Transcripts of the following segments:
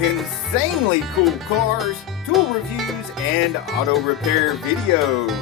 insanely cool cars, tool reviews, and auto repair videos.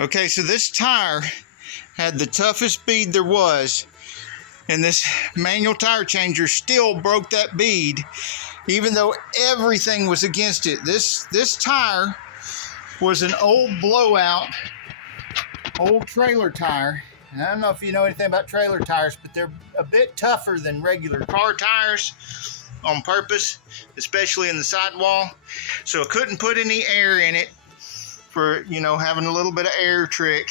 Okay, so this tire had the toughest bead there was, and this manual tire changer still broke that bead, even though everything was against it. This tire was an old blowout, old trailer tire. And I don't know if you know anything about trailer tires, but they're a bit tougher than regular car tires on purpose, especially in the sidewall. So I couldn't put any air in it for, you know, having a little bit of air trick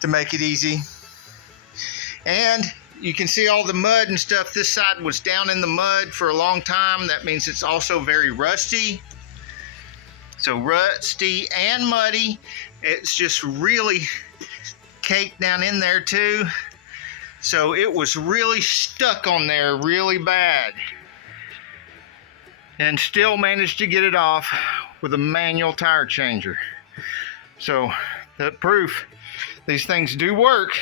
to make it easy. And you can see all the mud and stuff. This side was down in the mud for a long time. That means it's also very rusty. So rusty and muddy. It's just really caked down in there too. So it was really stuck on there really bad. And still managed to get it off with a manual tire changer. So that proof these things do work.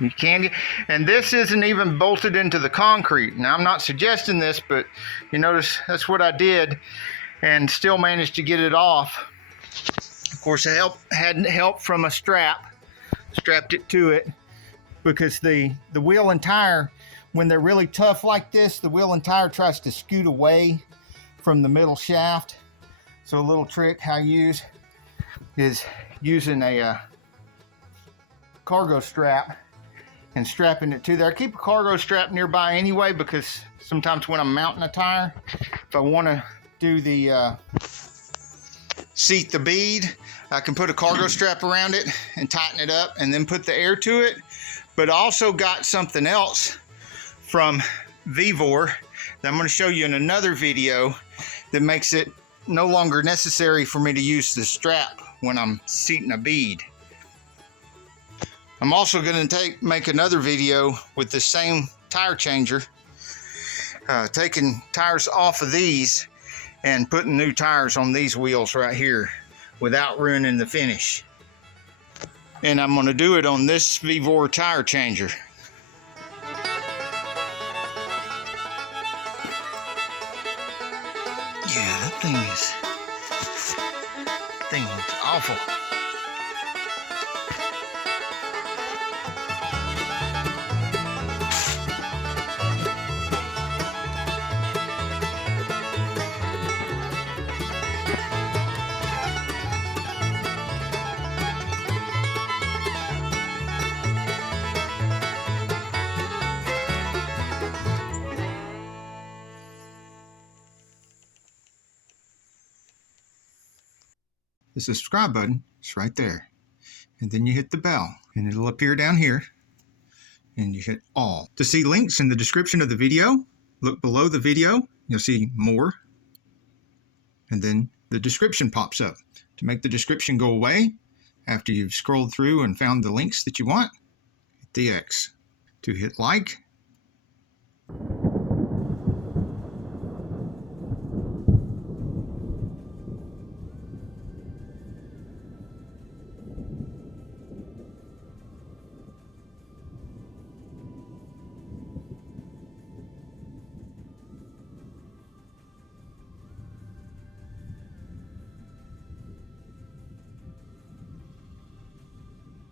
You can, and this isn't even bolted into the concrete. Now I'm not suggesting this, but you notice that's what I did and still managed to get it off. Of course, I had help from a strap, strapped it to it, because the wheel and tire, when they're really tough like this, the wheel and tire tries to scoot away from the middle shaft. So a little trick I use is using a cargo strap and strapping it to there. I keep a cargo strap nearby anyway, because sometimes when I'm mounting a tire, if I want to do the seat the bead, I can put a cargo strap around it and tighten it up and then put the air to it. But I also got something else from Vevor that I'm going to show you in another video that makes it no longer necessary for me to use the strap when I'm seating a bead. I'm also going to make another video with the same tire changer, taking tires off of these and putting new tires on these wheels right here without ruining the finish. And I'm going to do it on this Vevor tire changer. Yeah, that thing looks awful. The subscribe button is right there, and then you hit the bell and it'll appear down here, and you hit all. To see links in the description of the video, look below the video, you'll see more, and then the description pops up. To make the description go away after you've scrolled through and found the links that you want, hit the X. To hit like,